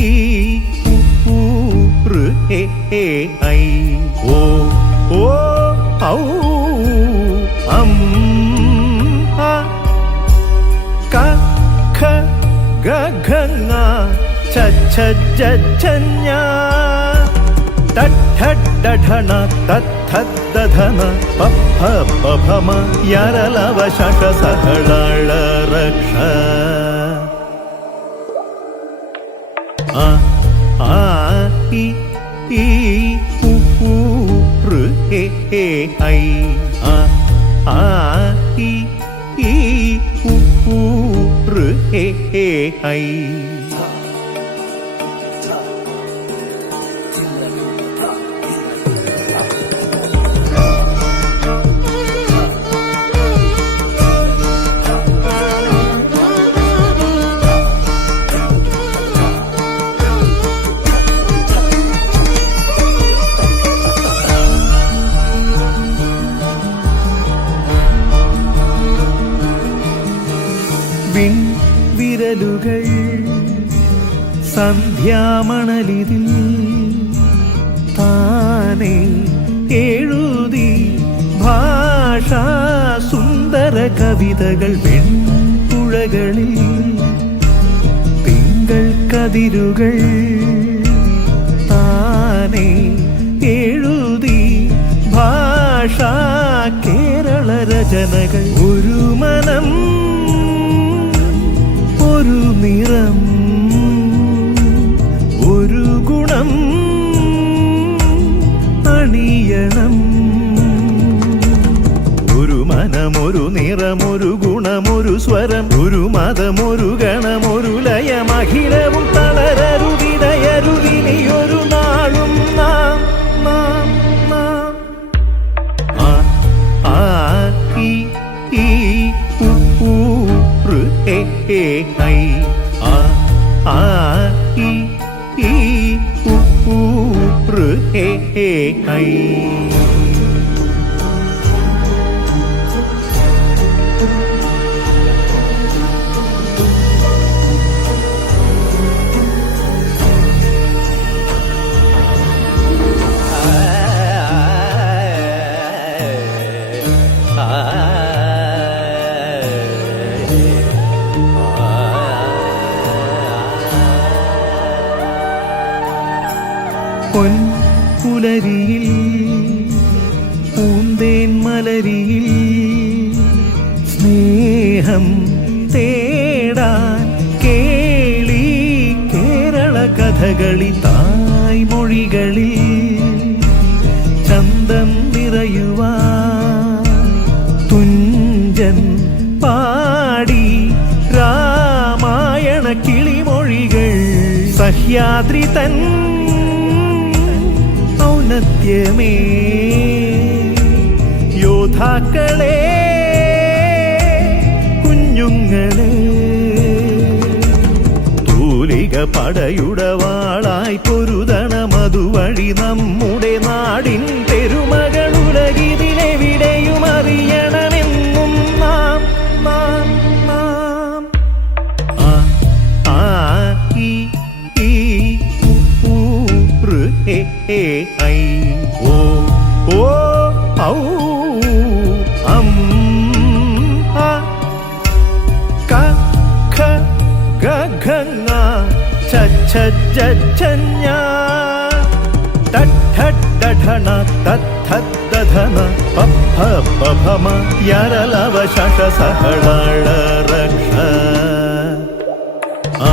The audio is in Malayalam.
ഈ ഉ ഋ എ എ ഐ ഓ ഓ ഔ അം അ ക ഖ ഗ ഘ ങ ഛ ഛ ജ ഝ ഞ ത ഠ ഡ ഢ ണ ത ഥ ദ ധ ന പ ഫ പ ഭ മ യ ര ല വ ശ ഷ സ ഹ ള ള ര ക്ഷ ആ ആ ഇ ഈ ഉ ഋ എ എ ഐ ആ ആ ഇ ഈ ഉ ഋ എ എ ഐ വിരലുകൾ സന്ധ്യാമണലിതിൽ താനേ എഴുതി ഭാഷാ സുന്ദര കവിതകൾ വെൺപുഴകളിൽ തിങ്കൾ കതിരുകൾ താനേ എഴുതി ഭാഷാ കേരള രചനകൾ ഒരു മനം ഒരു നിറം ഒരു ഗുണം അണിയണം ഒരു മനം ഒരു നിറം ഒരു ഗുണം ഒരു സ്വരം ഒരു മതം ഒരു ഗണം ഒരു ലയം അഖിലവും തളരരുവിടയരുവിനി ഒരു നാളും നാം നാം നാം ആ ആ ഈ ഈ ഉ ഋ എ എ ഐ ആ ആ ഇ ഈ ഉ ഋ എ എ ഐ പൊൻപുലരിയിൽ പൂന്തേൻ മലരിയിൽ സ്നേഹം തേടാൻ കേളി കേരള കഥകളി തായ്മൊഴികളിൽ ചന്തം നിറയുവാൻ തുഞ്ചൻ പാടി രാമായണ കിളിമൊഴികൾ സഹ്യാദ്രി തൻ ൗന്നത്യമേ യോദ്ധാക്കളെ കുഞ്ഞുങ്ങളെ തൂലിക പടയുടെ വാളായി പൊരുതണ മധുവഴി നമ്മുടെ നാടിൻ പെരുമകൾ ഉലകിതിലെവിടെയും അറിയണമെന്നും നാം നാം നാം ആ ആ ഈ ഈ ഉ ഋ എ എ ഐ ഓ ഓ ഔ അം അ ക ഖ ഗ ഘ ങ ഛ ഛ ജ ഝ ഞ ത ഠ ഡ ഢ ണ ത ഥ ദ ധ ന പ ഫ പ ഭ മ യ ര ല വ ശ ഷ സ ഹ ള ള ര ക്ഷ ആ